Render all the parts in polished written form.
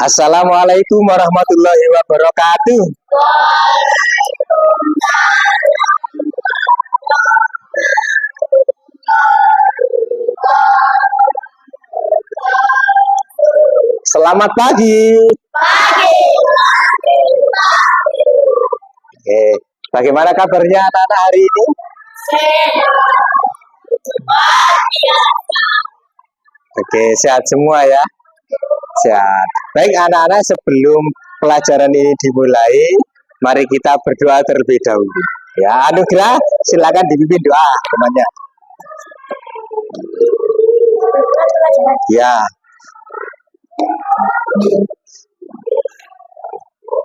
Assalamualaikum warahmatullahi wabarakatuh. Selamat pagi. Oke, bagaimana kabarnya anak-anak hari ini? Oke, sehat semua ya. Sehat. Baik anak-anak, sebelum pelajaran ini dimulai, mari kita berdoa terlebih dahulu. Ya, anugerah, silakan dipimpin doa temannya. Ya.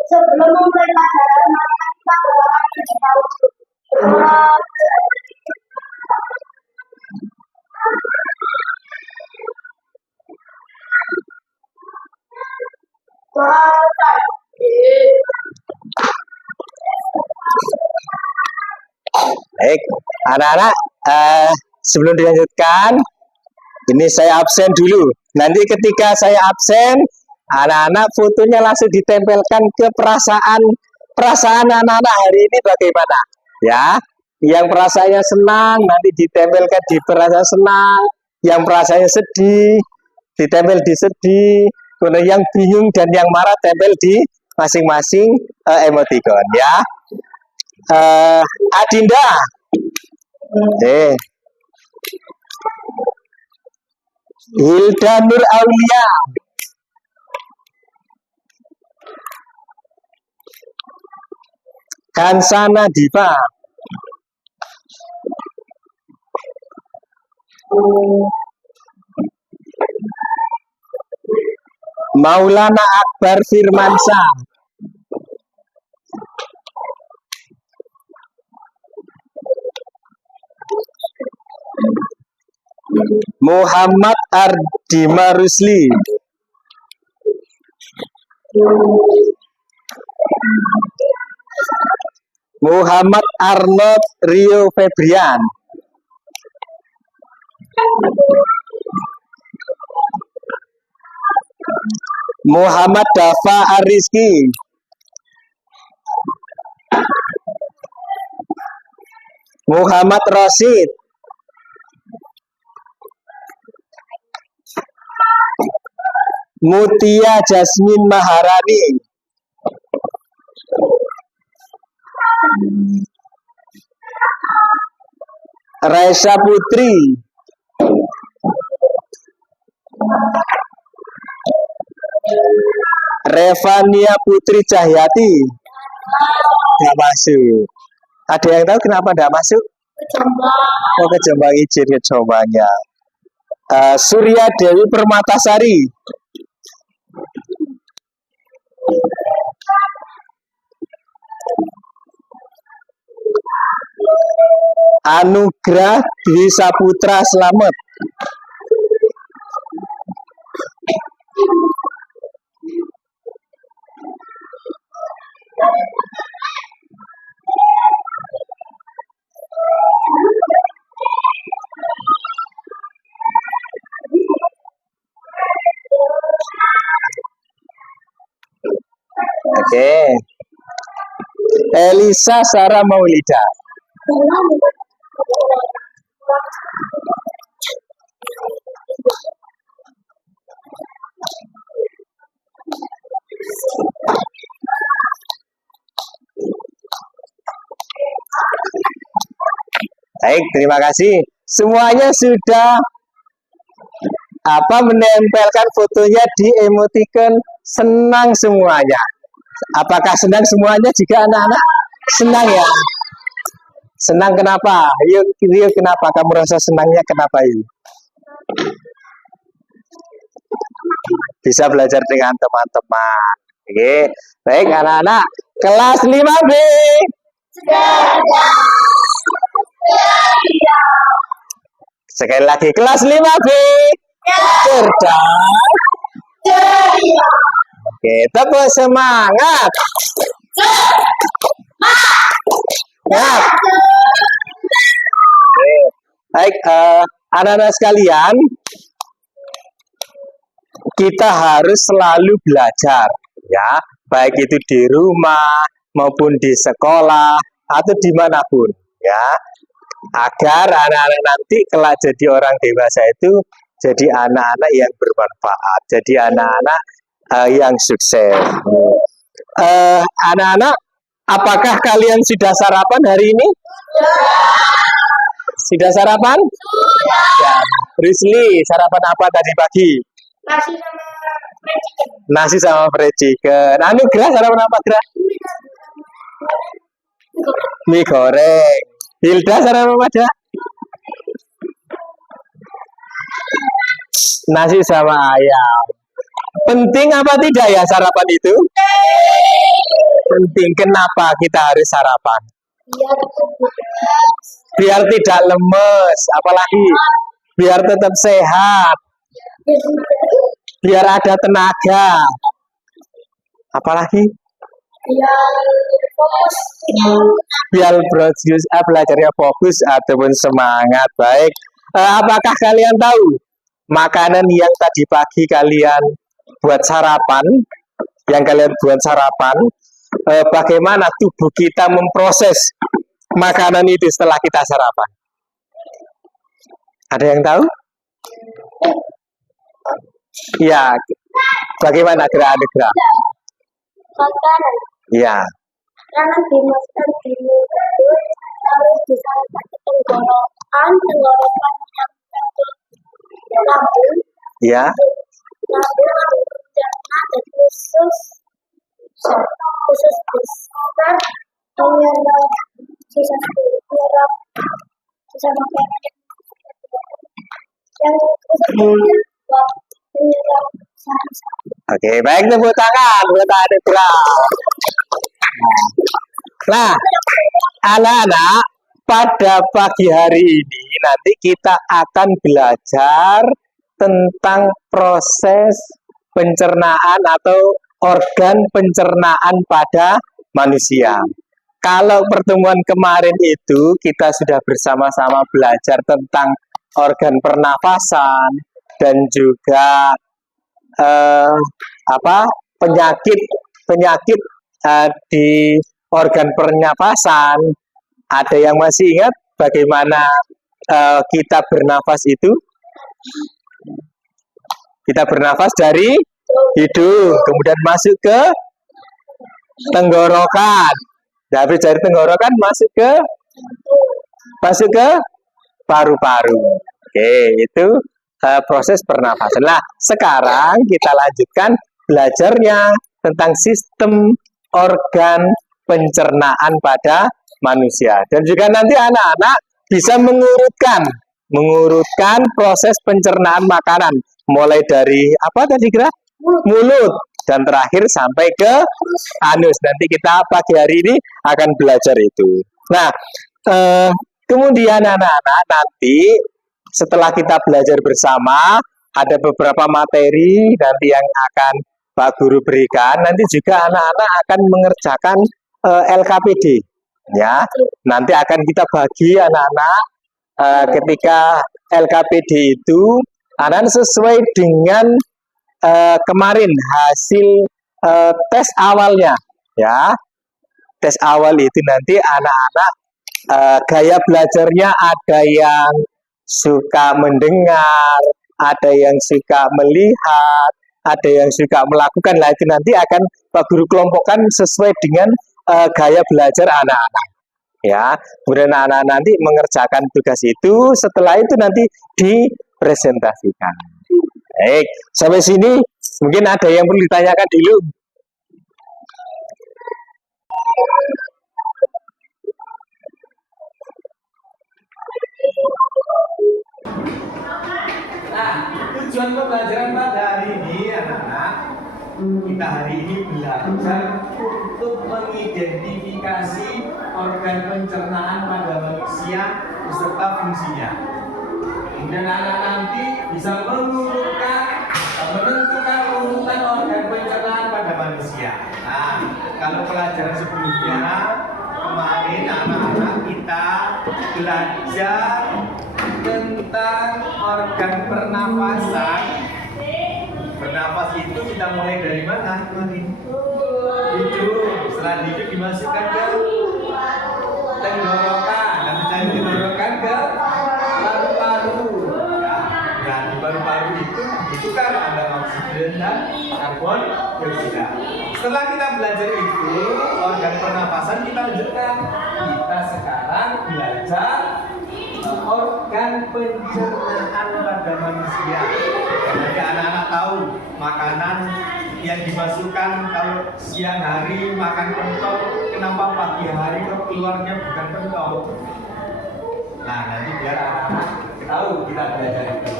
Sebelum memulai pelajaran, kita doakan terlebih dahulu. Baik, anak-anak, sebelum dilanjutkan, ini saya absen dulu. Nanti ketika saya absen, anak-anak fotonya langsung ditempelkan ke perasaan anak-anak hari ini bagaimana? Ya, yang perasaannya senang nanti ditempelkan di perasaan senang, yang perasaannya sedih ditempel di sedih, kemudian yang bingung dan yang marah tempel di masing-masing emoticon ya. Adinda, Hilda Nur Aulia, Kansana Diva, Maulana Akbar Firmansyah, Muhammad Ardima Rusli, Muhammad Arnold Rio Febrian, Muhammad Dafa Ariski, Muhammad Rosid, Mutia Jasmine Maharani, Raisa Putri, Revania Putri Cahyati. Nggak masuk. Ada yang tahu kenapa nggak masuk? Oh, ke Jombang izin ke Jombangnya. Surya Dewi Permatasari, Anugrah Dwi Saputra Slamet, oke, Elisa Sarah Maulida, baik, terima kasih. Semuanya sudah menempelkan fotonya di emoticon senang semuanya. Apakah senang semuanya? Jika anak-anak senang ya. Senang kenapa? Yuk, kenapa kamu rasa senangnya kenapa ini? Bisa belajar dengan teman-teman. Oke, baik anak-anak. Kelas 5B. Sekali lagi kelas 5B. Cerdas. Oke, tepuk semangat. Semangat. Baik, anak-anak sekalian, kita harus selalu belajar, ya, baik itu di rumah maupun di sekolah atau dimanapun, ya, agar anak-anak nanti kelak jadi orang dewasa itu jadi anak-anak yang bermanfaat, jadi anak-anak yang sukses. Anak-anak, apakah kalian sudah sarapan hari ini? Sudah sarapan? Ya. Rizli, sarapan apa tadi pagi? Nasi sama fried chicken. Nasi sama fried chicken. Gra, sarapan apa, Gra? Mie goreng. Hilda, sarapan apa, Gra? Nasi sama ayam. Penting apa tidak ya sarapan itu? Penting. Kenapa kita harus sarapan? Biar tidak lemes, apalagi biar tetap sehat, biar ada tenaga, apalagi biar belajarnya fokus ataupun semangat. Baik, apakah kalian tahu makanan yang tadi pagi kalian buat sarapan, bagaimana tubuh kita memproses makanan itu setelah kita sarapan? Ada yang tahu? Ya, bagaimana Gra? Makanan. Ya, Karena dimasukkan di mulut, lalu disalurkan ke tenggorokan yang lambung, ya, lambung mencerna dan khusus besar menyerap sisa makanan yang menyerap sisa. oke, baik, tepuk tangan buat adik Gra. Nah, anak-anak, pada pagi hari ini nanti kita akan belajar tentang proses pencernaan atau organ pencernaan pada manusia. Kalau pertemuan kemarin itu kita sudah bersama-sama belajar tentang organ pernafasan dan juga penyakit di organ pernafasan. Ada yang masih ingat bagaimana kita bernafas itu? Kita bernafas dari hidung, kemudian masuk ke tenggorokan. Habis dari tenggorokan masuk ke paru-paru. Oke, itu proses pernafasan. Nah, sekarang kita lanjutkan belajarnya tentang sistem organ pencernaan pada manusia. Dan juga nanti anak-anak bisa mengurutkan proses pencernaan makanan. Mulai dari apa tadi Gra? Mulut. Dan terakhir sampai ke anus. Nanti kita pagi hari ini akan belajar itu. Nah, kemudian anak-anak nanti setelah kita belajar bersama, ada beberapa materi nanti yang akan Pak Guru berikan. Nanti juga anak-anak akan mengerjakan LKPD. Ya, nanti akan kita bagi anak-anak ketika LKPD itu anak sesuai dengan kemarin hasil tes awalnya, ya. Tes awal itu nanti anak-anak gaya belajarnya ada yang suka mendengar, ada yang suka melihat, ada yang suka melakukan. Nah, itu nanti akan Pak Guru kelompokkan sesuai dengan gaya belajar anak-anak. Ya, kemudian anak-anak nanti mengerjakan tugas itu, setelah itu nanti dipresentasikan. Baik, sampai sini mungkin ada yang perlu ditanyakan dulu. Nah, tujuan pembelajaran pada hari ini anak-anak, kita hari ini belajar untuk mengidentifikasi organ pencernaan pada manusia beserta fungsinya. Kemudian anak nanti bisa menentukan urutan organ pencernaan pada manusia. Nah, kalau pelajaran sebelumnya kemarin anak-anak kita belajar tentang organ pernafasan. Bernafas itu kita mulai dari mana kemarin? Hidung. Setelah hidung dimasukkan ke tenggorokan, dan dari tenggorokan ke paru-paru. Ya, di paru-paru itu kan ada oksigen dan karbon dioksida. Setelah kita belajar itu, organ pernapasan kita lanjutkan. Kita sekarang belajar organ pencernaan pada manusia. Jadi anak-anak tahu makanan yang dimasukkan kalau siang hari makan pentol, kenapa pagi hari kok keluarnya bukan pentol? Nah, nanti biar anak-anak tahu kita belajar itu.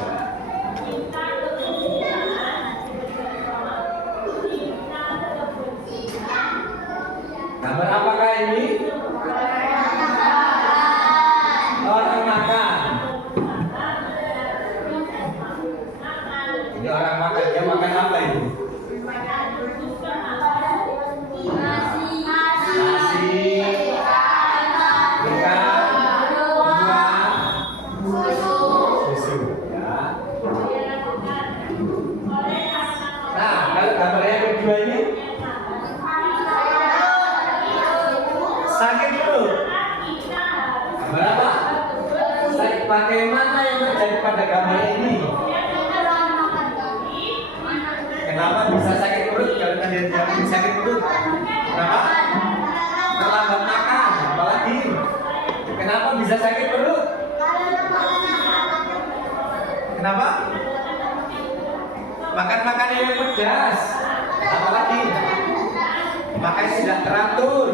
Gambar apakah ini? Orang makan. Ini orang makan, dia makan apa itu? Nasi, ikan, buah, susu. Ya. Nah, kalau gambar yang kedua ini sakit perut. Gambar apa? Sakit. Bagaimana yang terjadi pada gambar ini? Kenapa bisa sakit perut? Kalau kalian jawab sakit perut, kenapa? Terlambat makan, apalagi? Kenapa bisa sakit perut? Kenapa? Makan makanan yang pedas, apalagi? Makan tidak teratur,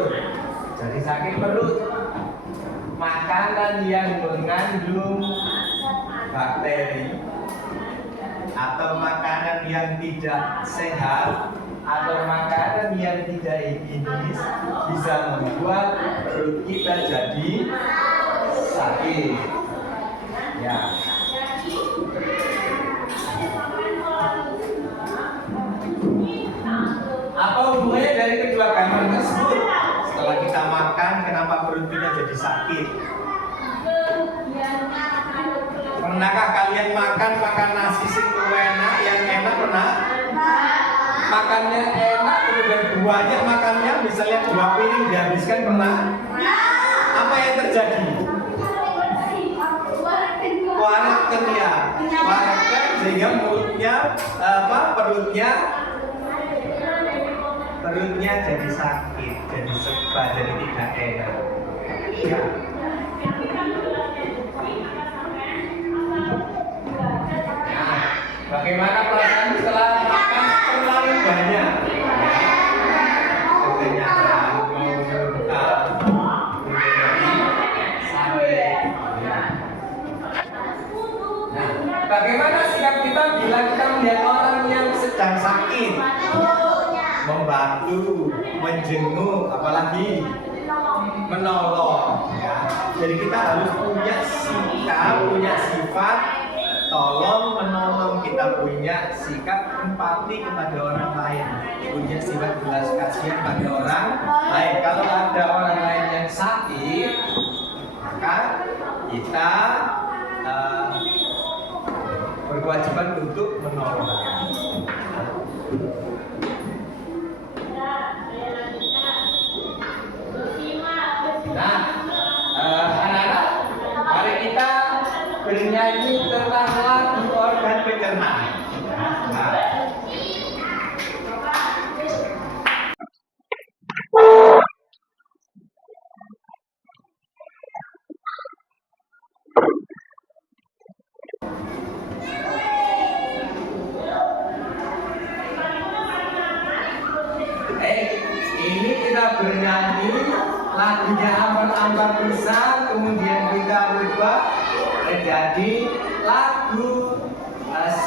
jadi sakit perut. Makanan yang mengandung bakteri atau makanan yang tidak sehat atau makanan yang tidak higienis bisa membuat perut kita jadi sakit. Ya. Apa hubungannya dari kedua gambar tersebut? Setelah kita makan, kenapa perut kita jadi sakit? Pernahkah kalian makan nasi sing enak, yang enak pernah? Makannya enak, kemudian buahnya makannya misalnya 2 piring dihabiskan pernah? Apa yang terjadi? Wareken ya, wareken sehingga perutnya jadi sakit, jadi sebab, jadi tidak enak. Ya. Bagaimana perasaan setelah makan terlalu banyak? Kenyataan muntah, sakit. Nah, bagaimana sikap kita bila kita melihat orang yang sedang sakit? Membantu, menjenguk, apalagi menolong. Ya. Jadi kita harus punya sikap, punya sifat tolong menolong, kita punya sikap empati kepada orang lain, punya sifat belas kasihan pada orang lain. Kalau ada orang lain yang sakit, maka kita berkewajiban untuk menolongnya. Nah, anak-anak, mari kita bernyanyi tentang lagu organ pencernaan. Ini kita bernyanyi lagunya Ambar-Ambar Pisang, kemudian kita rubah menjadi lagu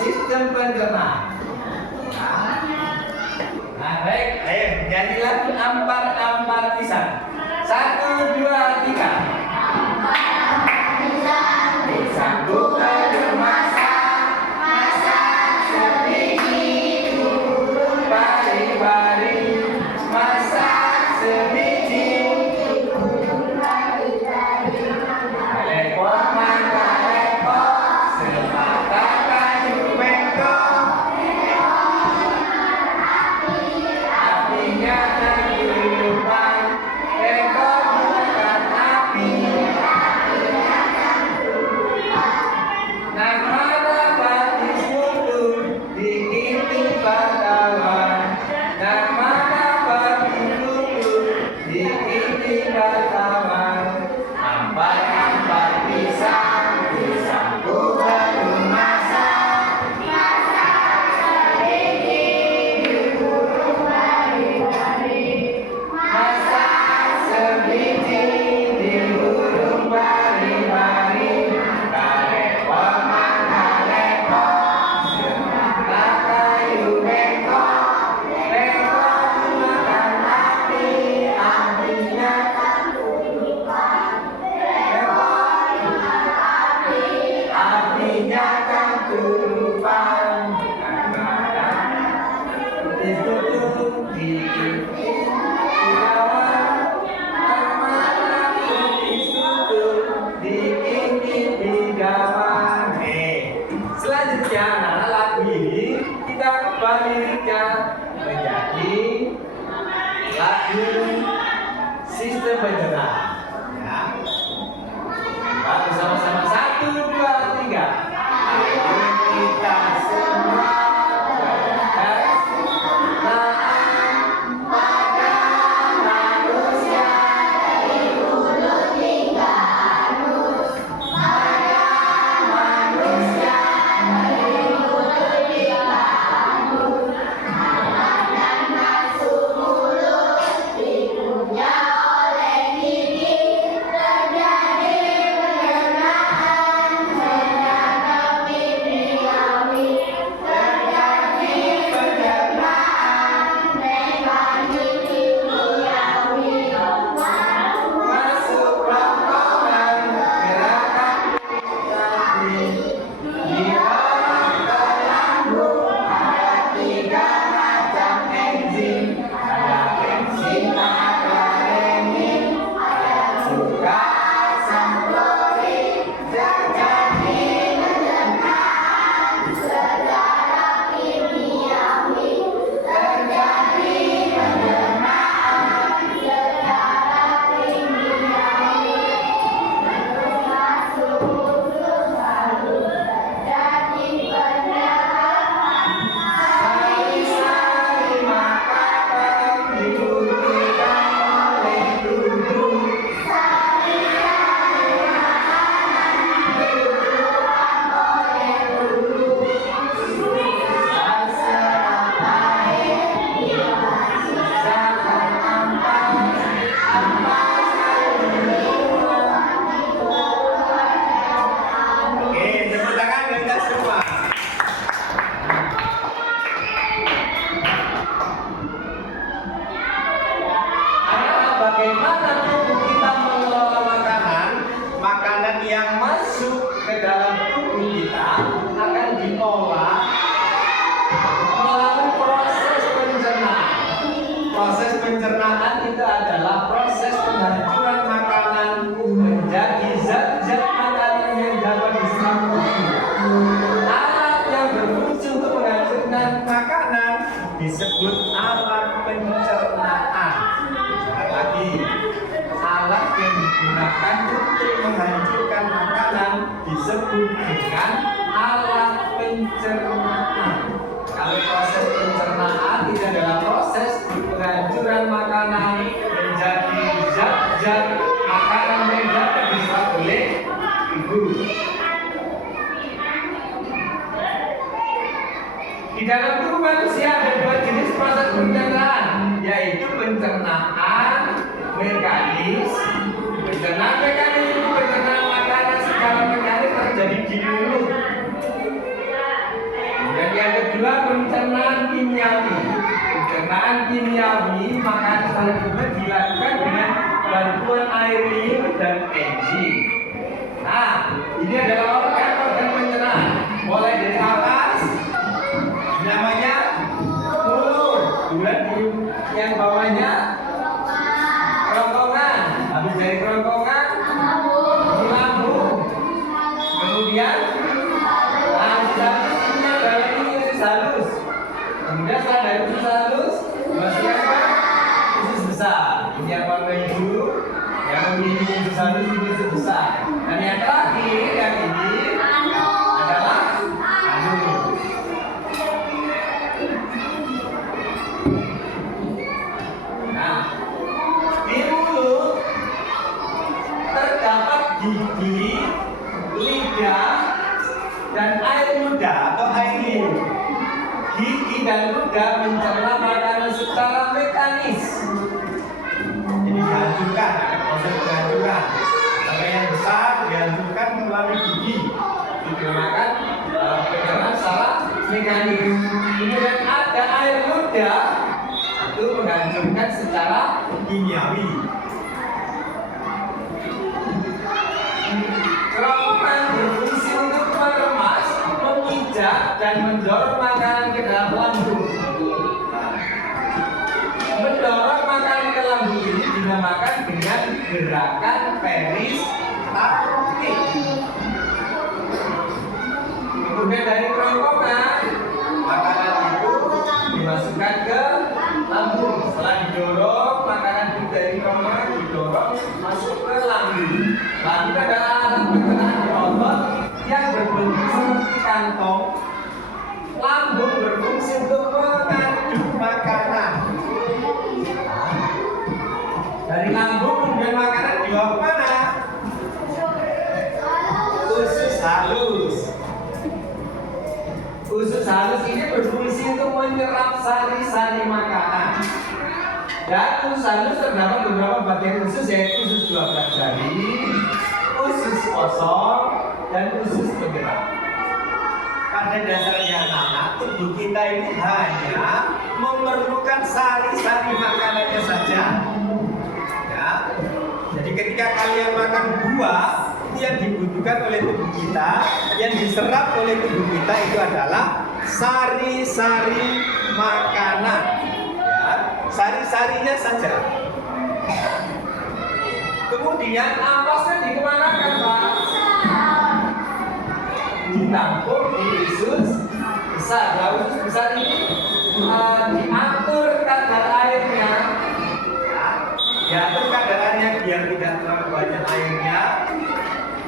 sistem pencernaan. Nah, baik, ayo nyanyi lagu Ambar-Ambar Pisang. 1, 2, 3. Pisang bukan masak, masak sebiji turun bari-bari, masak sebiji turun bari-bari. Lepot mangga lepot, sebatang kayu bengkok, gembira kawan, ampai pisang disambut baru masa. Masa sebiji di burung bari-bari, kalepon mangkalepon, semangat kayu bengkok, bengkok makan api, apinya apinya kan turupan, ditutup di selanjutnya anak-anak lagu ini kita kembali liriknya menjadi lagu sistem pencernaan ya. Kita bersama-sama 1, 2, 3. Ayo kita semua berpencernaan pada manusia dari mulut hingga anus, pada manusia dari mulut hingga anus, makanan masuk mulut dikunyah oleh gigi, terjadi pencernaan secara kimiawi, terjadi pencernaan mekanik kimiawi, masuk rongkongan gerakan tadi di otak ke lambung. Ada 3 macam enzim, ada enzim akrorenin, ada juga asam klorik, terjadi pencernaan secara kimiawi, terjadi pencernaan secara kimiawi, masuk usus halus, terjadi pencernaan, sari-sari makanan dibuktikan oleh tubuh, sari-sari makanan dibuktikan oleh tubuh, rasa pahit dirasakan ampas, ampas Oke, tepuk tangan buat kita semua. Anak-anak, bagaimana tubuh kita mengelola makanan? Makanan yang masuk ke dalam tubuh kita akan diolah melalui proses pencernaan. Proses pencernaan itu adalah proses penghancuran makanan menjadi zat-zat makanan yang dapat diserap tubuh. Alat yang berfungsi untuk menghancurkan makanan disebut alat pencernaan. Sekali lagi, alat yang digunakan untuk menghancurkan makanan disebut dengan alat pencernaan. Kalau proses pencernaan itu adalah proses penghancuran makanan menjadi zat-zat makanan yang dapat diserap oleh tubuh. Di dalam tubuh manusia ada 2 jenis proses pencernaan, yaitu pencernaan mekanis. Pencernaan mekanis itu pencernaan makanan secara mekanis terjadi di mulut. Dan yang kedua pencernaan kimiawi. Pencernaan kimiawi makanan secara kimiawi dilakukan dengan bantuan air liur dan enzim. Nah, ini adalah organ-organ pencernaan. Mulai dari atas namanya mulut, kemudian yang bawahnya kerongkongan, habis dari kerongkongan lambung, kemudian usus halus, kemudian setelah dari usus halus masih apa? Usus besar. Ini yang warna hijau, yang memiliki usus halus ini usus besar. Dan yang terakhir yang ini adalah anus. Nah, di mulut kimiawi. Kerongkongan berfungsi untuk meremas, memijat, dan mendorong makanan ke dalam lambung. Mendorong makanan ke lambung ini dinamakan dengan gerakan peristaltik. Kemudian dari kerongkongan, makanan itu dimasukkan ke lambung. Setelah didorong, makanan itu dari kerongkongan didorong masuk ke lambung. Lambung adalah alat pencernaan di otot yang berbentuk seperti kantong. Lambung berfungsi untuk mengaduk makanan. Dari lambung kemudian makanan dibawa ke mana? Usus halus. Usus halus ini berfungsi untuk menyerap sari-sari makanan. Dan usus halus terdapat beberapa bagian usus, yaitu usus 12 jari, usus kosong, dan usus penggerak. Pada dasarnya anak, tubuh kita ini hanya memerlukan sari-sari makanannya saja. Ya. Jadi ketika kalian makan buah, yang dibutuhkan oleh tubuh kita, yang diserap oleh tubuh kita itu adalah sari-sari makanan. Ya. Sari-sarinya saja. Kemudian ampasnya dikemanakan, Pak? Ditampung di usus besar. Nah, usus besar ini diatur kadar airnya. Diatur kadar airnya biar tidak terlalu banyak airnya.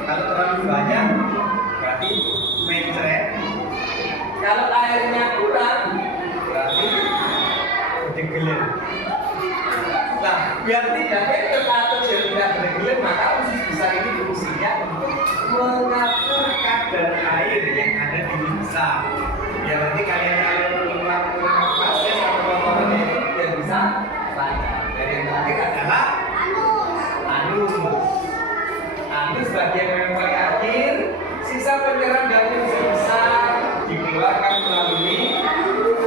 Kalau terlalu banyak berarti mencret. Kalau airnya kurang berarti bergelir. Nah, biar tidak mencret atau biar tidak bergelir, maka usus besar ini fungsinya untuk mengatur kadar air yang ada di usus besar. Biar nanti kalian kalau melakukan proses atau kotoran itu biar bisa lancar. Dan yang terakhir adalah anus. Anus bagian yang paling akhir, sisa penyerapan dari usus besar dikeluarkan melalui anus.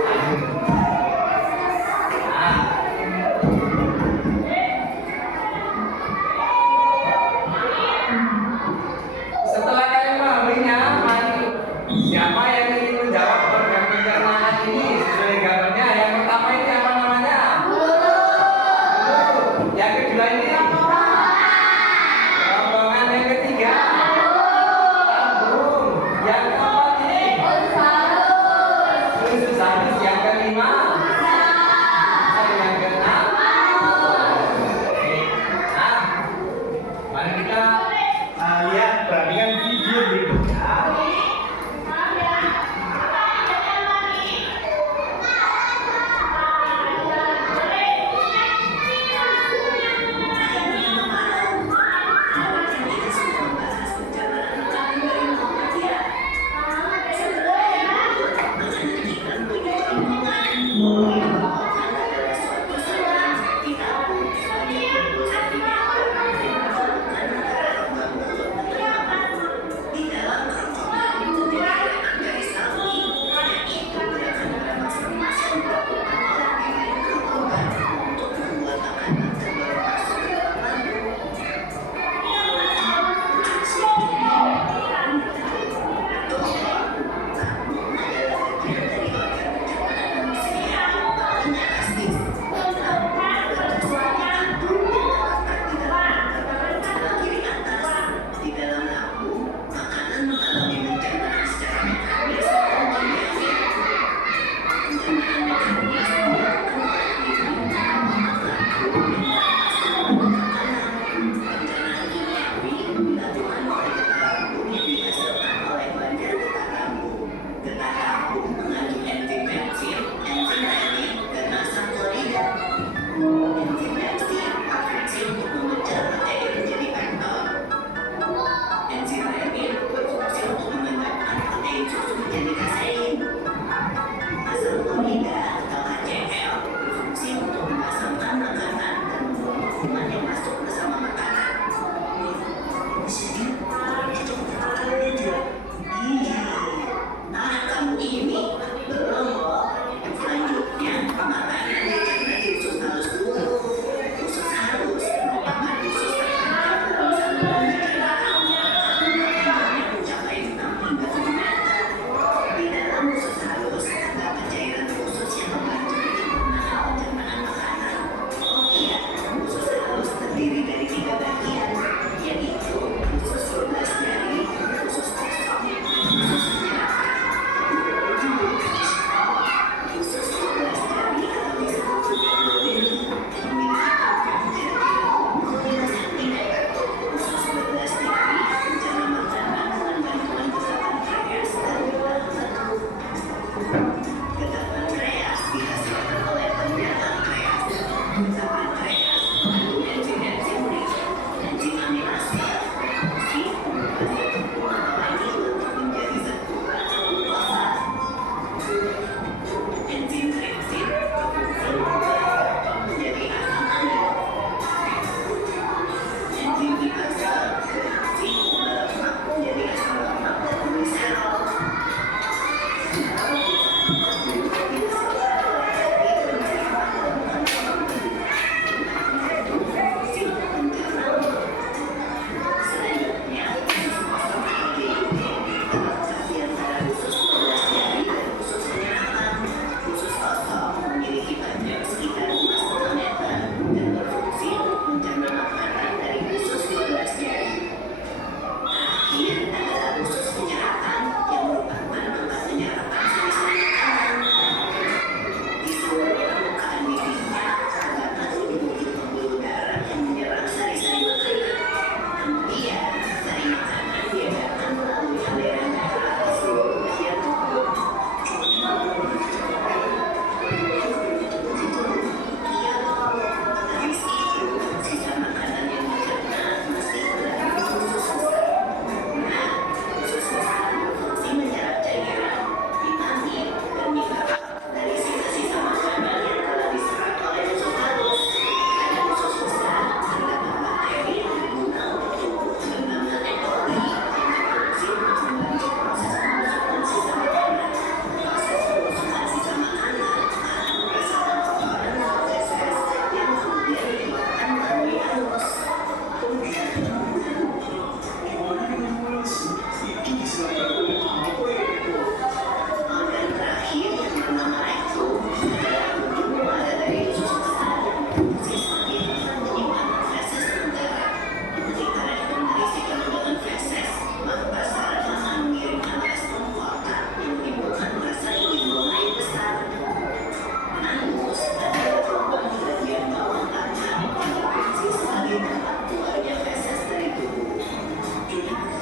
Nah, setelah kalian memahaminya, mari siapa yang ingin menjawab organ pencernaan ini sesuai gambarnya? Yang pertama ini apa namanya? Mulut. Yang kedua ini? Kerongkongan. Yang ketiga?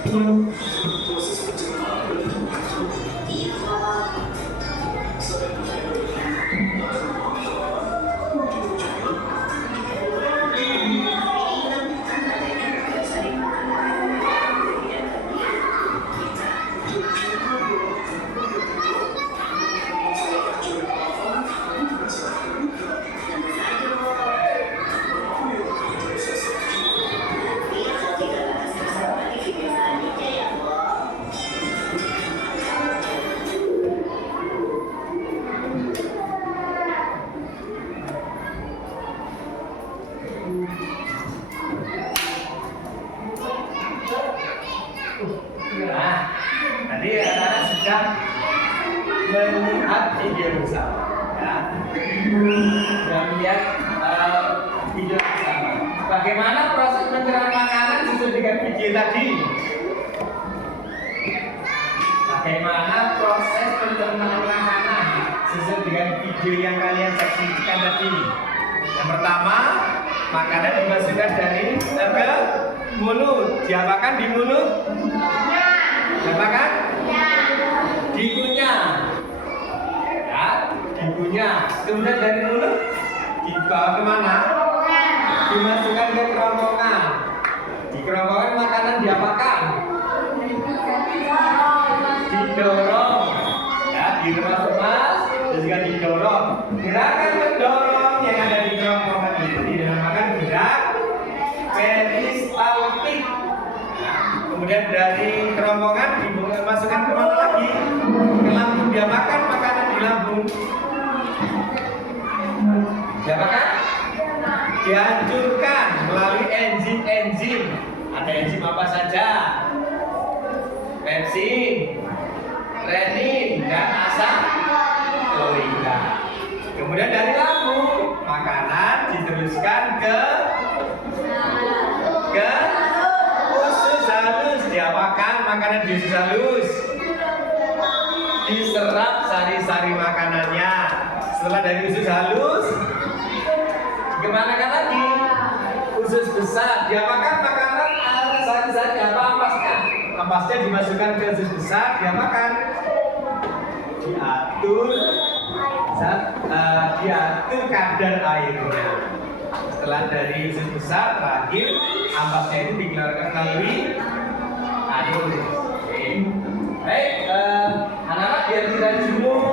Nah, tadi anak-anak sedang melihat video bersama, ya. Sudah melihat video bersama. Bagaimana proses pencernaan makanan sesuai dengan video tadi? Bagaimana proses pencernaan makanan sesuai dengan video yang kalian saksikan tadi? Yang pertama, makanan dimasukkan dari ke mulut. Diapakan di mulut? Diapakan? Dikunyah. Ya, dikunyah. Kemudian dari mulut dibawa kemana? Dimasukkan ke kerongkongan. Di kerongkongan makanan diapakan? Didorong. Ya, diremas-remas dan juga didorong. Gerakan mendorong yang ada di kerongkongan itu dinamakan gerak peristaltik. Kemudian dari kerongkongan dimasukkan ke mana lagi? Ke lambung. Diapakan makanan di lambung? Diapakan? Dihancurkan melalui enzim-enzim. Ada enzim apa saja? Pepsin, renin, dan asam klorida. Kemudian dari lambung makanan diteruskan ke usus halus. Diapakan makanan di usus halus? Diserap sari-sari makanannya. Setelah dari usus halus kemana kan lagi? Usus besar. Diapakan makanan sari-sari apa ampasnya? Ampasnya dimasukkan ke usus besar. Diapakan? Diatur kadar airnya. Setelah dari usus besar terakhir ampasnya itu dikeluarkan melalui anus. Oke. Baik, anak-anak biar tidak jenuh.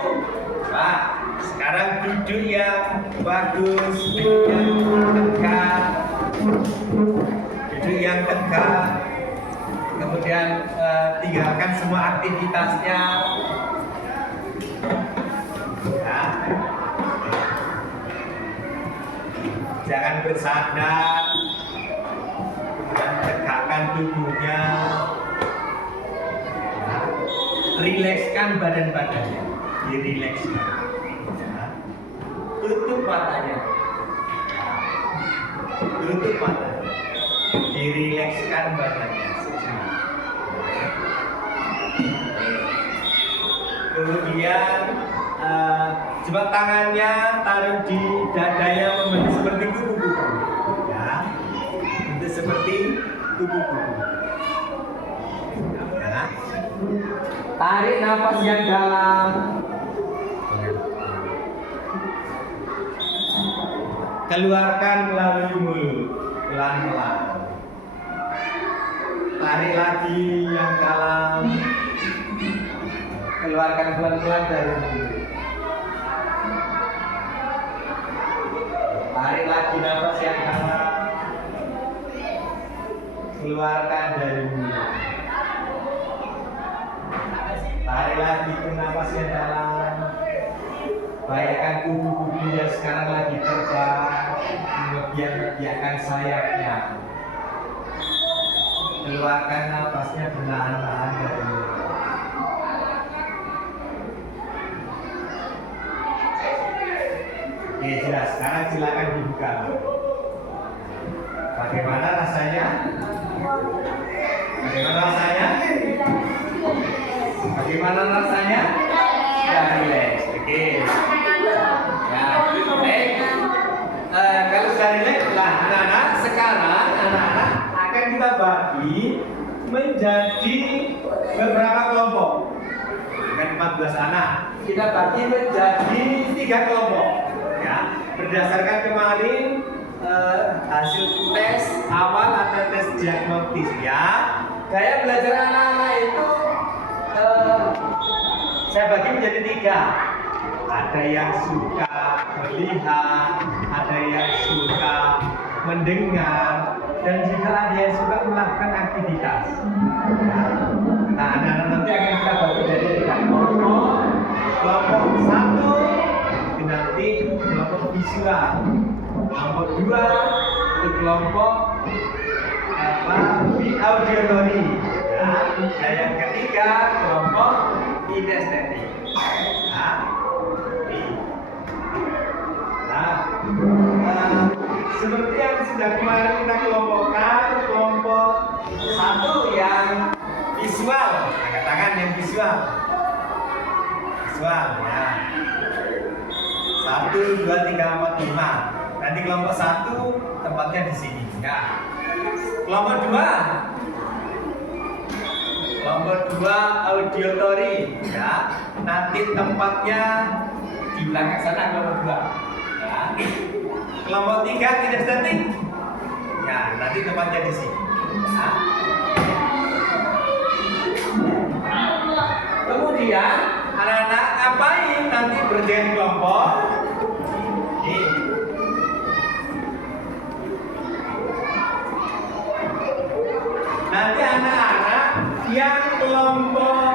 Nah, sekarang duduk yang bagus, duduk yang tegak, duduk yang tegak. Kemudian tinggalkan semua aktivitasnya. Ya. Jangan bersandar. Kemudian tegakkan tubuhnya. Ya. Rilekskan badan-badannya. Dirilekskan. Ya. Tutup matanya. Tutup matanya. Dirilekskan badannya sejenak. Kemudian coba tangannya taruh di dadanya membentuk seperti kupu-kupu. Ya, bentuk seperti kupu-kupu. Ya. Tarik nafas yang dalam. Keluarkan melalui mulut, pelan-pelan. Tarik lagi yang dalam. Keluarkan pelan-pelan dari mulut. Tarik lagi nafas yang dalam. Keluarkan dari mulut. Tarik lagi ke nafas yang dalam. Bayangkan kupu-kupunya sekarang lagi terbang, mengebiak-ngebiakkan sayapnya. Keluarkan nafasnya perlahan-lahan dari mulut. Oke, jelas. Sekarang silakan dibuka. Bagaimana rasanya? Bagaimana rasanya? Bagaimana rasanya? Ya, relax. Oke. Ya, baik. Kalau sudah relax, lah anak-anak, sekarang anak-anak akan kita bagi menjadi beberapa kelompok dengan 14 anak. Kita bagi menjadi 3 kelompok, ya. Berdasarkan kemarin hasil tes awal atau tes diagnostis, ya. Gaya belajar anak-anak itu saya bagi menjadi 3. Ada yang suka melihat, ada yang suka mendengar, dan juga ada yang suka melakukan aktivitas. Nah, anak-anak nanti akan kita bagi jadi 3 kelompok. Kelompok 1 nanti kelompok visual, kelompok 2 itu kelompok auditory, ya. Dan yang ketiga kelompok kinestetik. Seperti yang sudah kemarin kita kelompokkan, kelompok 1 yang visual, angkat tangan yang visual, ya. 1, 2, 3, 4, 5. Nanti kelompok 1 tempatnya di sini, ya. Kelompok 2 auditory, ya. Nanti tempatnya di belakang sana kelompok 2. Ya. Kelompok 3 kinestetik, ya. Nanti tempatnya di sini. Ya. Kemudian anak-anak ngapain nanti berjalan kelompok? Nih. Nanti anak-anak yang kelompok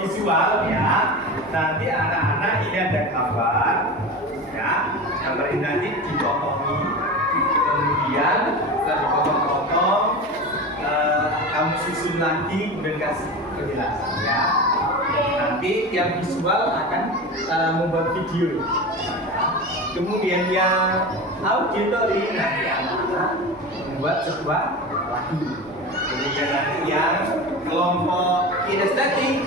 visual, ya. Nanti anak-anak ini ada gambar, ya. Gambar ini nanti dipotongi, kemudian setelah dipotong-potong, kamu susun lagi, kemudian kasih penjelasan, ya. Nanti yang visual akan membuat video. Kemudian yang auditory nanti anak-anak membuat sebuah lagu. Kemudian nanti yang kelompok kinestetik,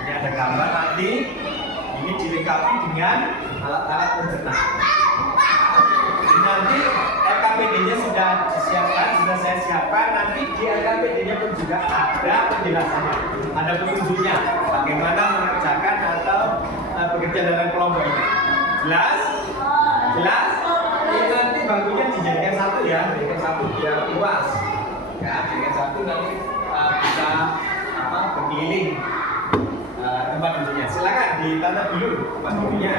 ini ada gambar nanti, ini dilengkapi dengan alat-alat pencerna. Nanti LKPD-nya sudah disiapkan, sudah saya siapkan. Nanti di LKPD-nya pun juga ada penjelasannya, ada petunjuknya bagaimana mengerjakan atau bekerja dalam kelompok ini. Jelas? Ini nanti bangkunya dijadikan 1, ya, dijadikan 1 biar luas. Ya, dijadikan 1 nanti bisa berkeliling tempat duduknya. Silakan ditata dulu tempat duduknya.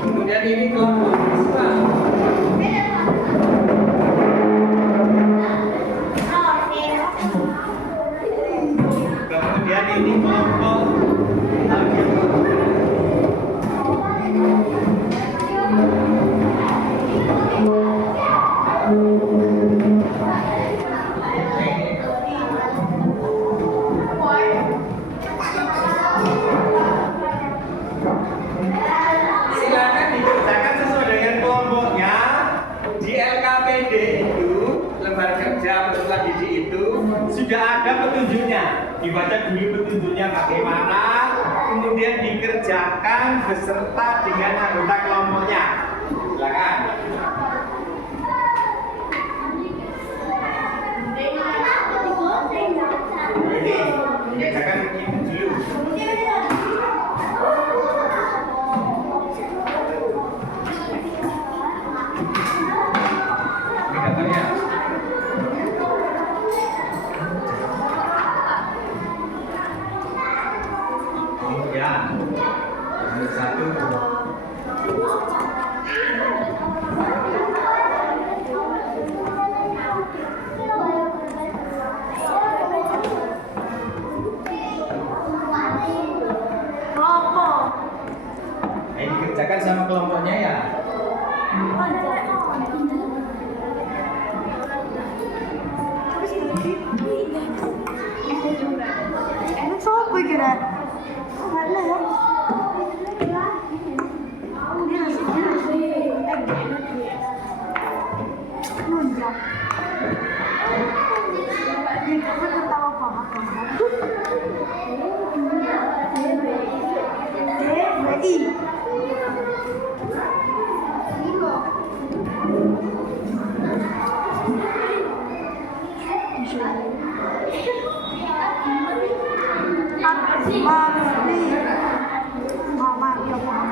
Kemudian ini kelompok visual. Kemudian ini kelompok auditory. Silakan dikerjakan sesuai dengan kelompoknya. Di LKPD itu, lembar kerja peserta didik itu sudah ada petunjuknya. Dibaca dulu petunjuknya bagaimana, kemudian dikerjakan beserta dengan anggota kelompoknya. Silakan. sama kelompoknya ya. Enak sopo kira? Mana ya? Nunjuk. Dia ketawa apa? DWI. Mama, ya Mama.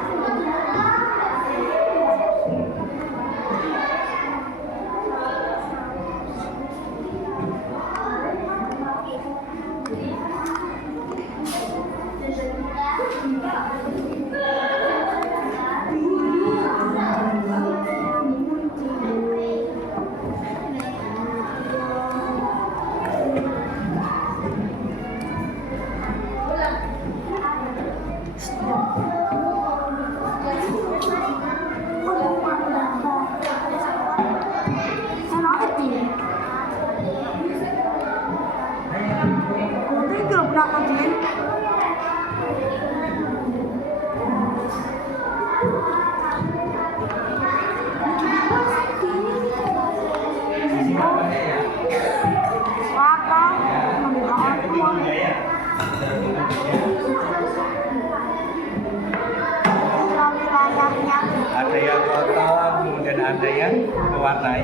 Ada yang kotor, kemudian ada yang mewarnai.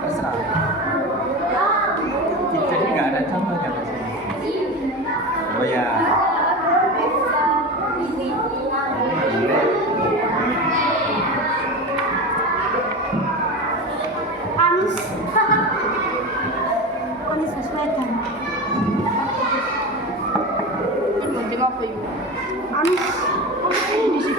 Terserah. Jadi nggak ada contohnya Mas. Oh ya. Anis. Anis Baswedan. Gunting apa itu? Anis. Oh, ini di sini.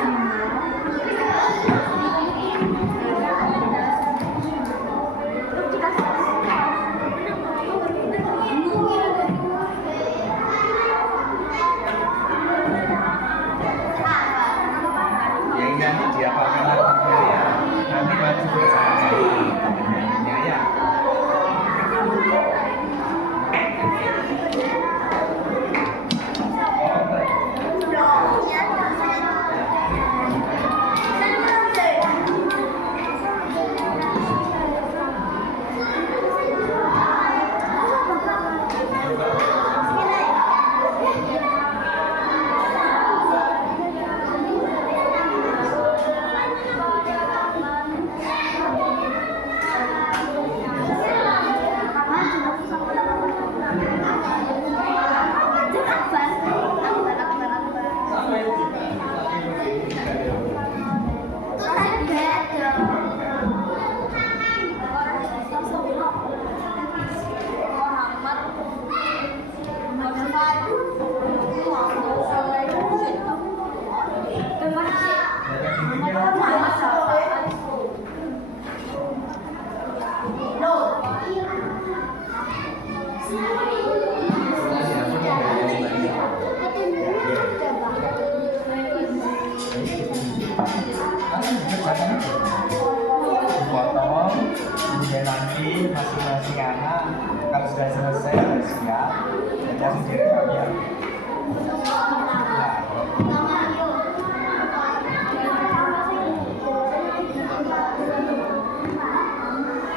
Ya ini nanti diapalkan lagunya ya. Nanti maju bersama saya. Ya. Potong, kemudian nanti masing-masing anak kalau sudah selesai sudah siap, jadi langsung direkam ya.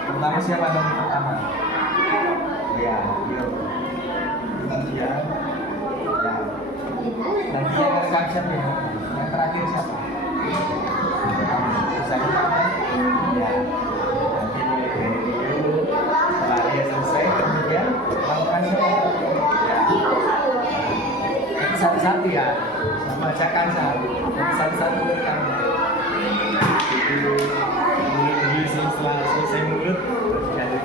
Pertama siapa yang pertama? Ya, yuk. Bentar ya. Ya. Nanti yang rekam siapa ya? Yang terakhir siapa? Bisa kita ya. Nanti boleh dari dulu. Setelah dia selesai, kemudian lakukan ya. Nanti satu-satu ya. Sama bacakan satu. Nanti satu-satu rekam. Dulu setelah selesai mulut, jadi.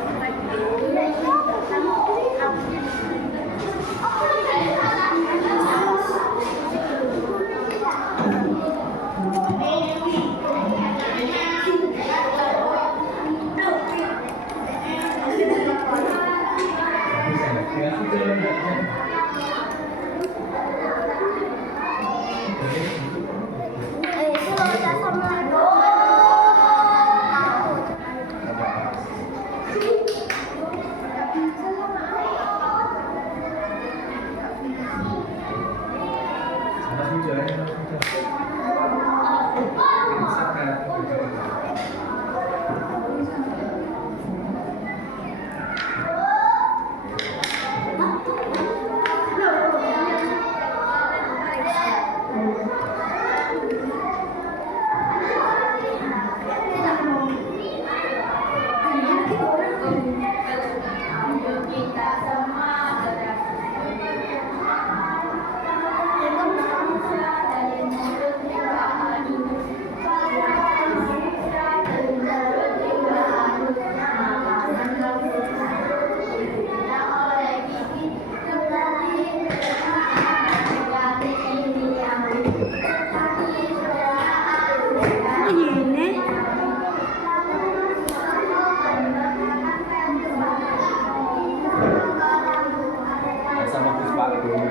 Terjadi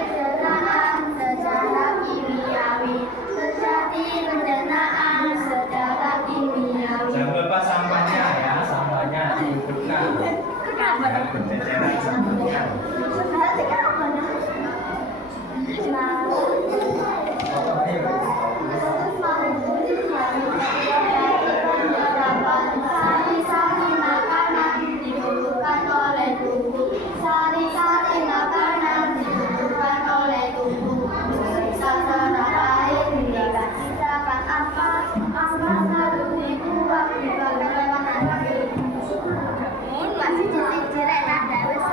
pencernaan secara kimiawi. Terjadi pencernaan secara kimiawi. Jangan lupa sampahnya ya, sampahnya dihidupkan. Jangan berceceran sampahnya. Sari-sari makanan dibutuhkan oleh tubuh. Sari-sari makanan dibutuhkan oleh tubuh. Secara lain dikatakan apa? Apa selalu dibuat di dalam hati. Masih cilik-cilik nada wis.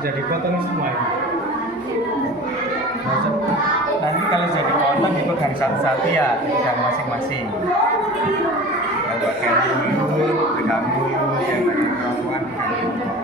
Sudah dipotong semua ini. Nanti kalau sudah dipotong dipegang satu-satu ya, dipegang masing-masing. Yang bagian mulut, pegang mulut, yang bagian perempuan pegang mulut.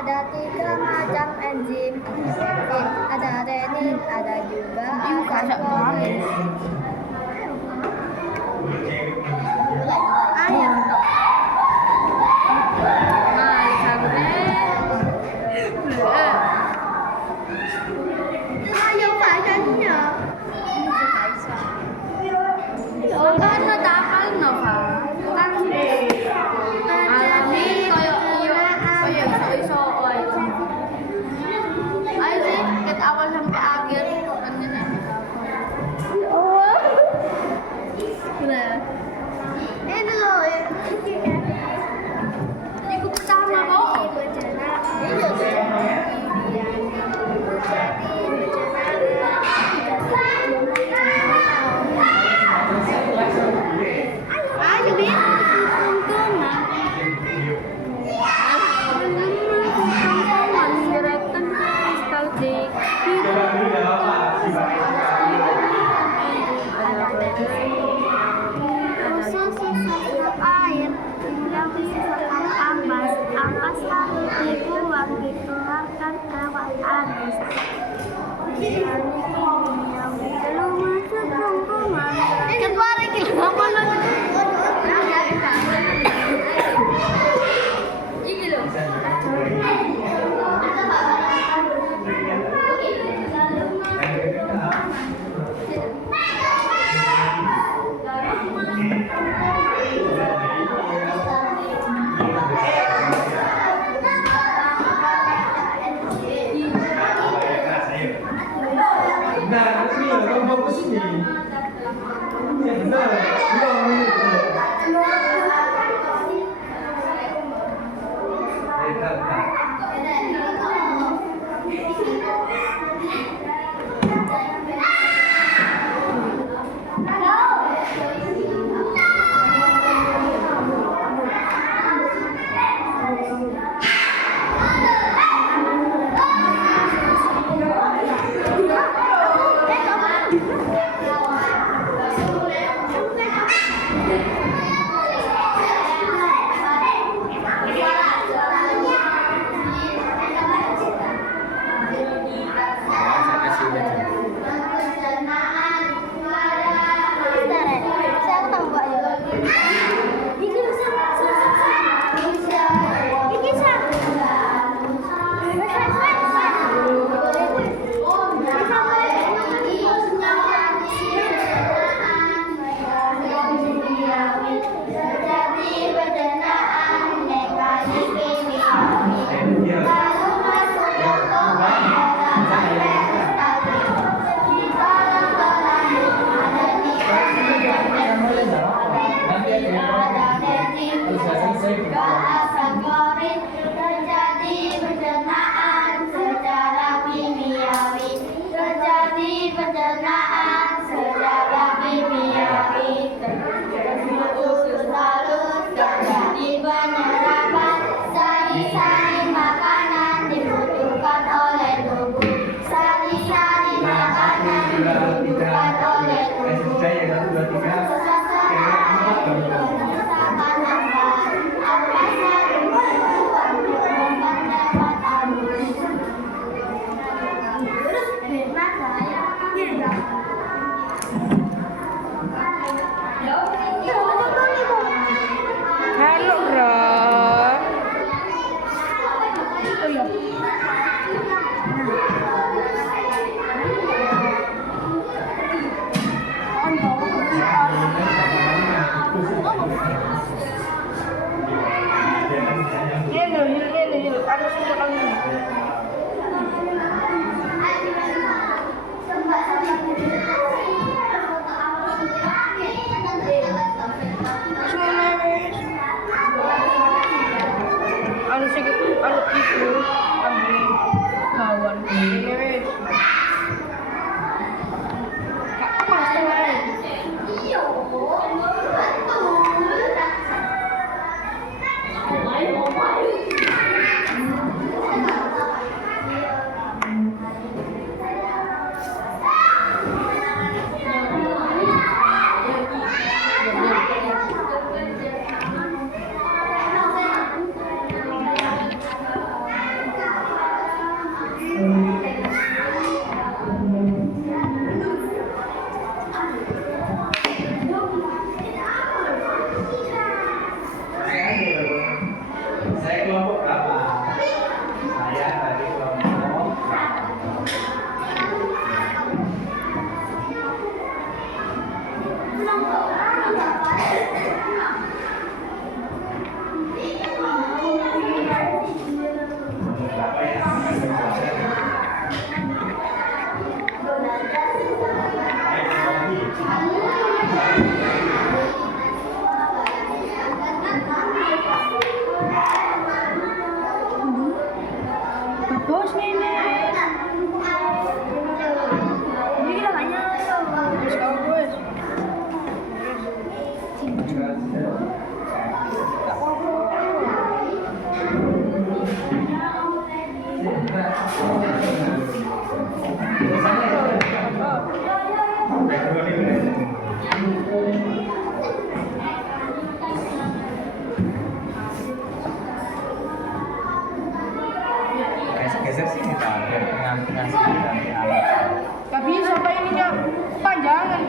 Ada 3 macam enzim. Ada renin, ada juga asparagin. Ayo. Ayo bacanya. Oh, kan nakakal na pa. Kan Alami kayo iso-iso. Ay, sih, awal sampai akhir Qurannya. Nah, ini loh. Iku pertama kok. Coba dulu ya Pak. Air hingga pisahkan ampas, ampas lalu dibuang dikeluarkan lewat anus. Belum masuk rongkongan. Kemarin kita ngomong ini loh. Nah, ini kamu mau ke sini. Ya benar. Bagus nih, Nek. Ini kita hanya bagus, bagus. Geser sih kita biar ngasih nanti alat. Gak bisa, Pak, ininya kepanjangan.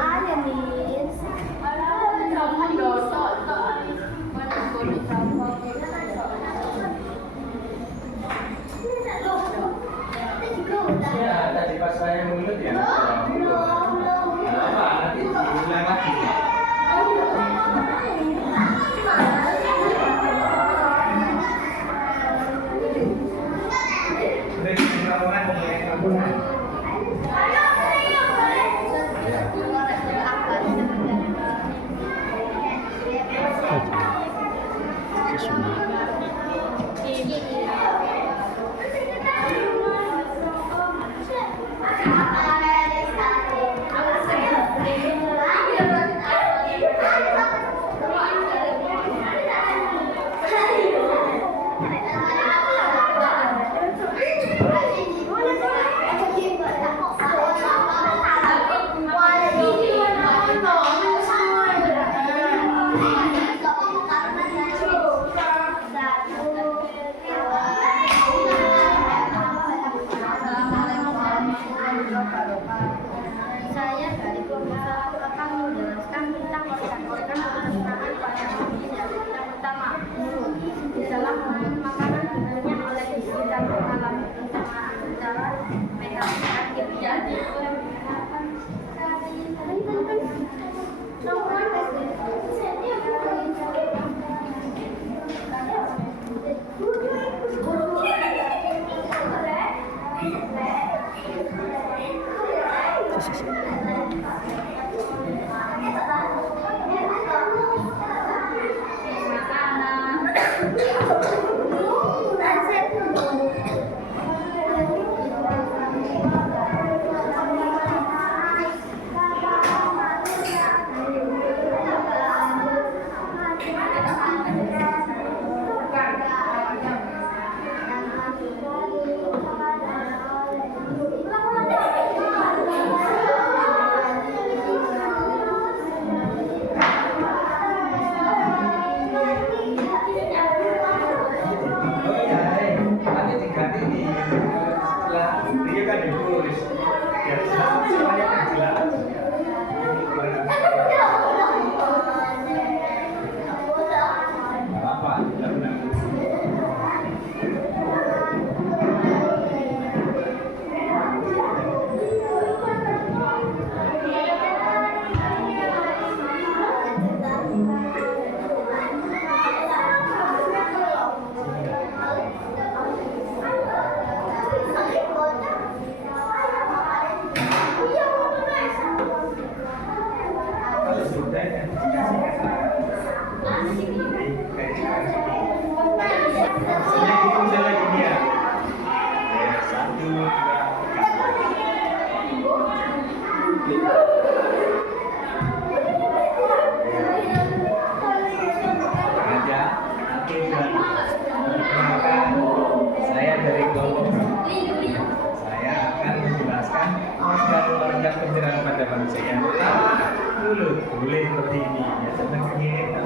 Ada nih. Ya, tadi pas saya mulut ya. Apa? Nanti diulang lagi. Udah diulang lagi. Saya dari Profesor akan menjelaskan tentang organ-organ pencernaan pada manusia. Yang pertama, mulut. Di dalam mulut makanan dikunyah oleh isi dan mengalami pencernaan secara mekanik dan kimia. Saya dari Golong. Saya akan menjelaskan organ-organ pencernaan pada manusia. Yang pertama, mulut. Boleh seperti ini. Ya, senang ini.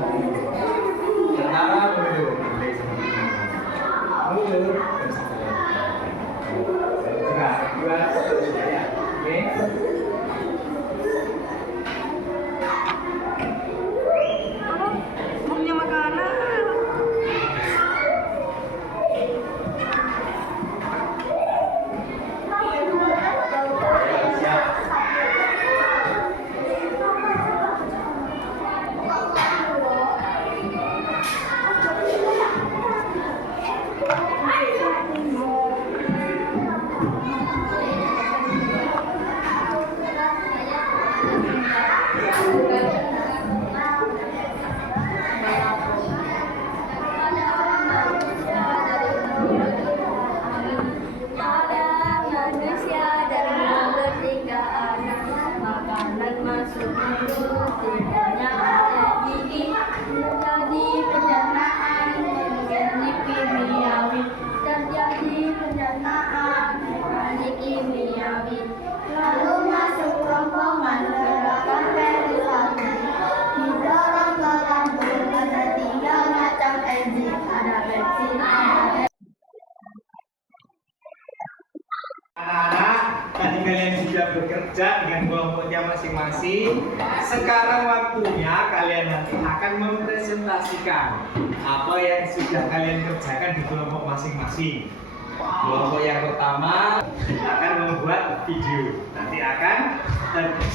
masing-masing. Sekarang waktunya kalian nanti akan mempresentasikan apa yang sudah kalian kerjakan di kelompok masing-masing. Kelompok yang pertama akan membuat video. Nanti akan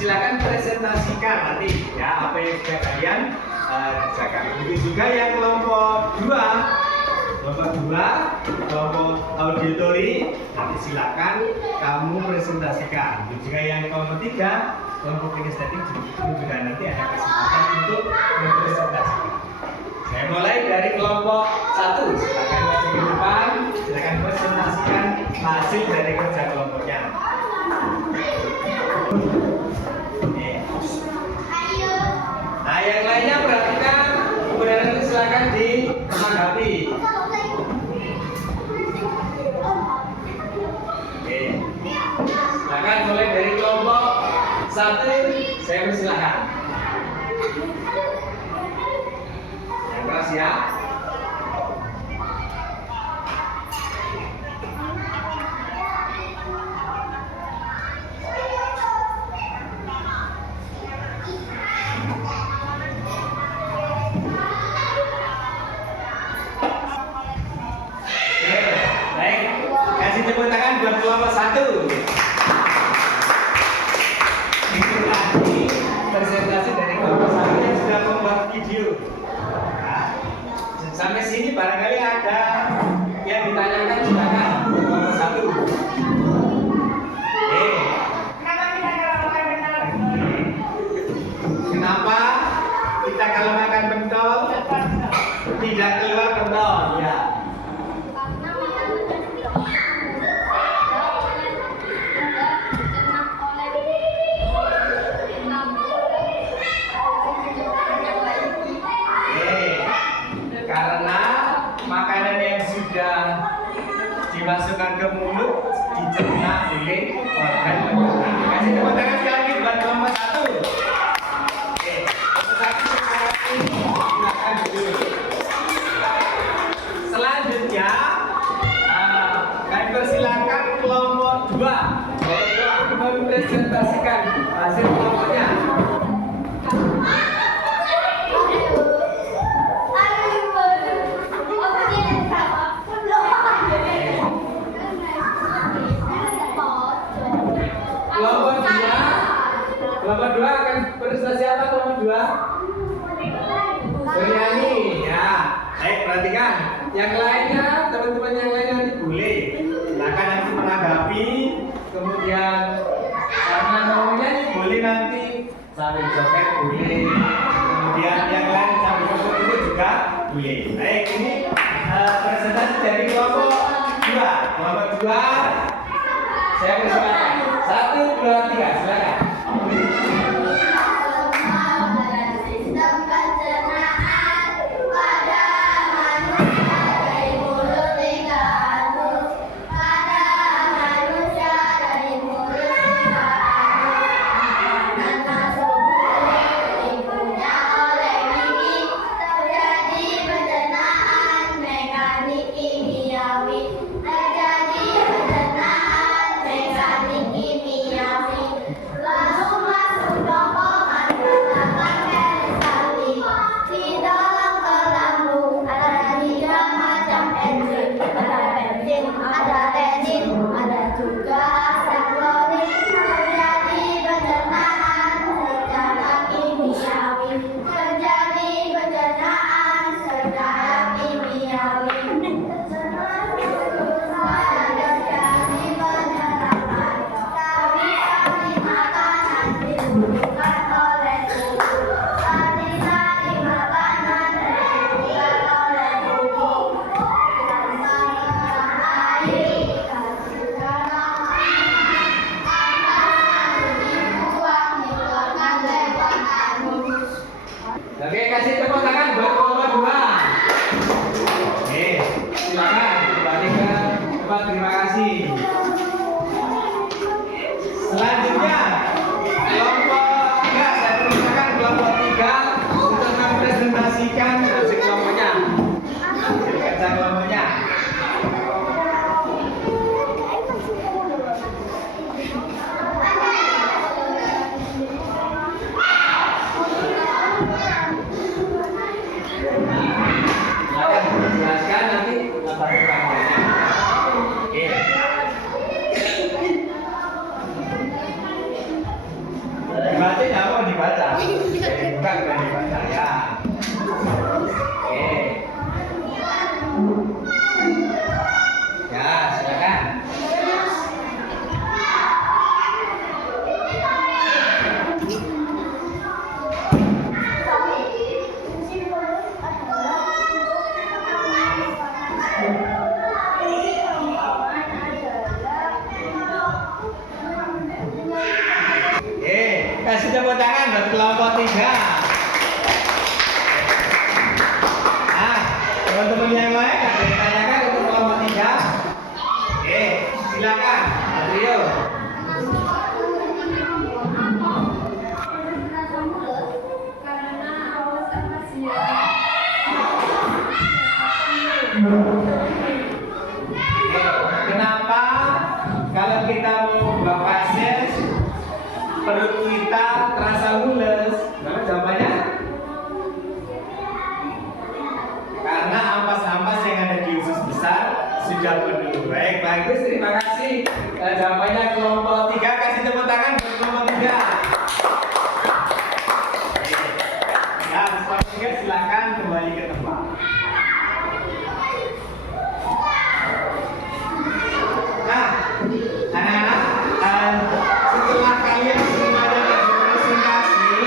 silakan presentasikan nanti ya apa yang sudah kalian kerjakan. Begitu juga yang kelompok 2, kelompok auditori, nanti silakan kamu presentasikan. Begitu juga yang kelompok 3, kelompok kinestetik juga nanti ada kesempatan untuk mempresentasikan. Saya mulai dari kelompok 1, silakan maju ke depan, silakan presentasikan hasil dari kerja kelompoknya. Nah, yang lainnya perhatikan, kemudian nanti silakan ditanggapi. Oke, silakan mulai dari kelompok 1, saya persilakan. Yang keras ya. Tepuk tangan buat kelompok 1. Itu tadi presentasi dari kelompok 1 yang sudah membuat video. Nah, sampai sini barangkali ada yang ditanyakan, silakan kelompok 1. Kenapa kita kalau makan pentol tidak keluar pentol? Ya. Karena makanan yang sudah dimasukkan ke mulut dicerna oleh organ pencernaan. Kasih tepuk tangan sekali lagi buat kelompok 1. Oke, silakan duduk. Selanjutnya, kami persilakan kelompok 2. Kelompok 2 mempresentasikan hasil kelompoknya. Kelompok 2 akan presentasi apa kelompok 2? Bernyanyi, ya. Baik, perhatikan. Yang lainnya, teman-teman yang lainnya nanti boleh. Silakan nanti menanggapi. Kemudian karena mau nyanyi boleh nanti sambil joget boleh. Kemudian yang lain sambil joget itu juga boleh. Baik, ini presentasi dari kelompok 2. Kelompok 2, saya persilakan. 1, 2, 3, silakan. Oke, kasih tepuk tangan buat kelompok 2. Oke, silakan kembali ke tempat. Terima kasih. Selanjutnya kelompok 3, saya persilakan kelompok 3 untuk mempresentasikan hasil kelompoknya, hasil kerja kelompoknya. Kenapa kalau kita mau buang pasir perut kita terasa mules? Karena jawabannya karena ampas-ampas yang ada di usus besar sudah penuh. Baik, bagus, terima kasih. Jawabannya kelompok 3, kasih tepuk tangan buat kelompok 3. Ya, kelompok 3 silakan kembali ke tempat. Nah, anak-anak, setelah kalian semuanya berpresentasi,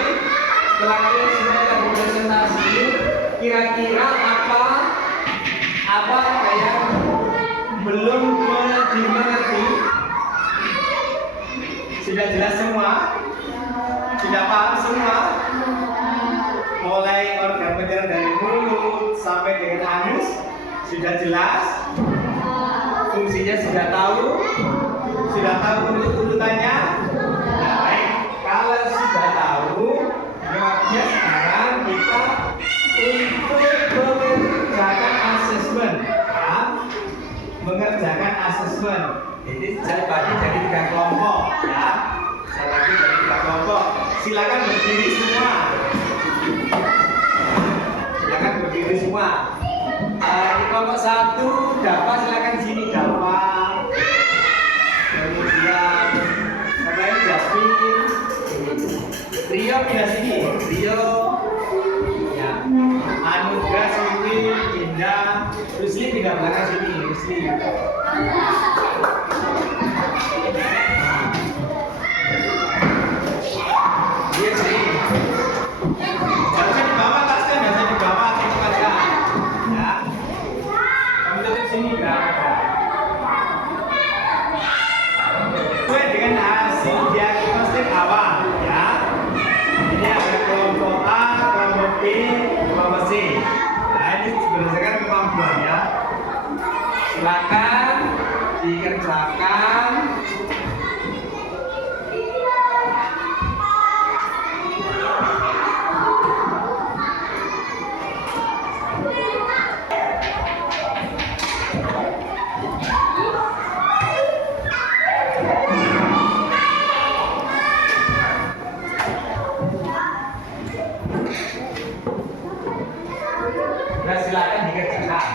kira-kira apa yang belum dimengerti? Sudah jelas semua? Sudah paham semua? Mulai organ pencernaan dari mulut sampai dengan anus sudah jelas? Fungsinya sudah tahu urut-urutannya. Nah, baik, kalau sudah tahu, waktunya sekarang kita untuk mengerjakan asesmen, ya, mengerjakan asesmen. Jadi saya bagi jadi 3 kelompok, ya. Saya bagi jadi 3 kelompok. Silakan berdiri semua. Silakan berdiri semua. Di kelompok 1, Dava silakan sini, Dava. Kemudian sama ini Jasmine. Rio pindah sini, Rio. Ya. Anugrah, Siti, Indah, Rusli pindah belakang sini, Rusli. Dia sini. Harusnya di bawah tasnya, biasa di bawah sini saja. Ya. Kamu tetap sini, Kak. Sesuai dengan hasil diagnostik awal, ya. Ini ada kelompok A, kelompok B, kelompok C. Nah, ini berdasarkan kemampuan, ya. Silakan dikerjakan. Nah, silakan dikerjakan.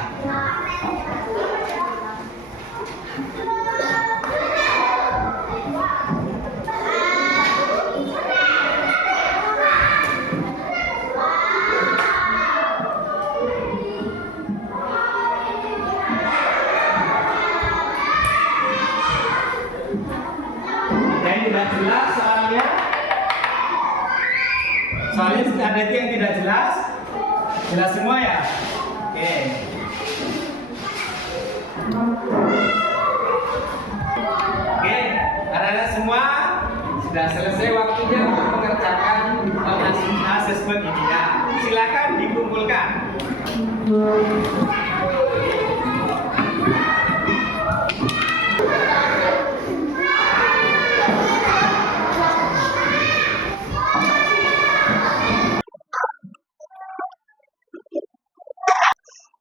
Yang tidak jelas soalnya ada yang tidak jelas. Jelas semua ya? Oke. Oke, anak-anak semua sudah selesai waktunya untuk mengerjakan asesmen ini, ya. Silakan dikumpulkan.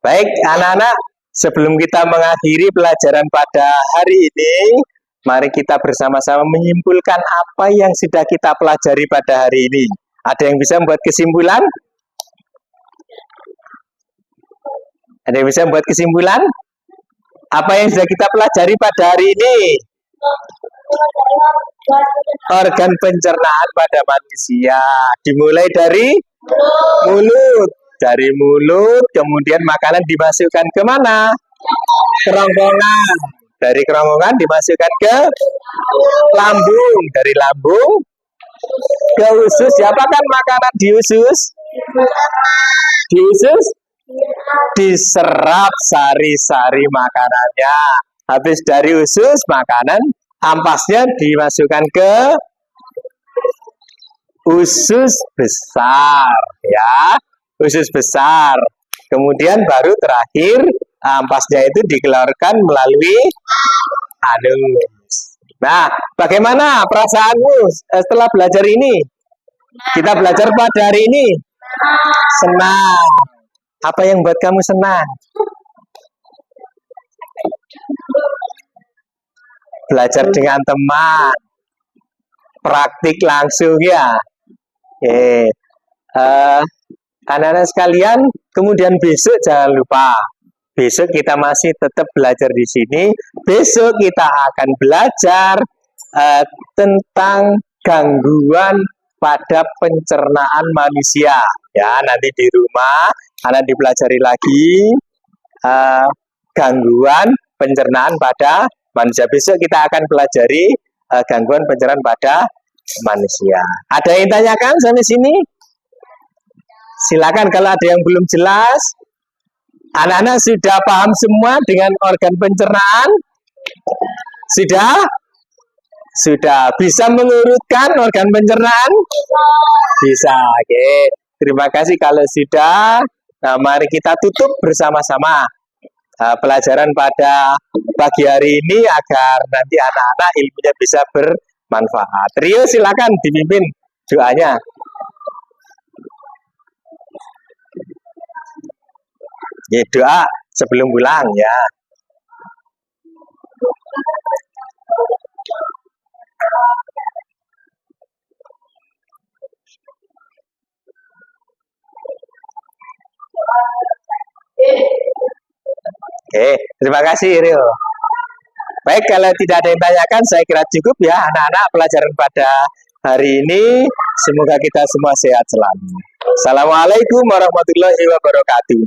Baik, anak-anak, sebelum kita mengakhiri pelajaran pada hari ini, mari kita bersama-sama menyimpulkan apa yang sudah kita pelajari pada hari ini. Ada yang bisa membuat kesimpulan? Ada yang bisa membuat kesimpulan? Apa yang sudah kita pelajari pada hari ini? Organ pencernaan pada manusia. Dimulai dari mulut. Dari mulut, kemudian makanan dimasukkan ke mana? Kerongkongan. Dari kerongkongan dimasukkan ke lambung. Dari lambung ke usus. Diapakan makanan di usus? Di usus diserap sari-sari makanannya. Habis dari usus, makanan ampasnya dimasukkan ke usus besar, ya. Usus besar. Kemudian baru terakhir ampasnya itu dikeluarkan melalui anus. Nah, bagaimana perasaanmu setelah belajar ini? Kita belajar pada hari ini. Senang. Apa yang buat kamu senang? Belajar dengan teman, praktik langsung ya. Oke. Anak-anak sekalian, kemudian besok jangan lupa. Besok kita masih tetap belajar di sini. Besok kita akan belajar tentang gangguan pada pencernaan manusia. Ya, nanti di rumah anak dipelajari lagi gangguan pencernaan pada manusia. Besok kita akan pelajari gangguan pencernaan pada manusia. Ada yang tanyakan sampai sini? Silakan kalau ada yang belum jelas. Anak-anak sudah paham semua dengan organ pencernaan? Sudah? Sudah. Bisa mengurutkan organ pencernaan? Bisa. Oke. Terima kasih kalau sudah. Nah, mari kita tutup bersama-sama pelajaran pada pagi hari ini agar nanti anak-anak ilmunya bisa bermanfaat. Rio, silakan dipimpin doanya. Ya, doa sebelum pulang ya. Oke, terima kasih Rio. Baik, kalau tidak ada yang tanyakan, saya kira cukup ya anak-anak pelajaran pada hari ini. Semoga kita semua sehat selalu. Assalamualaikum warahmatullahi wabarakatuh.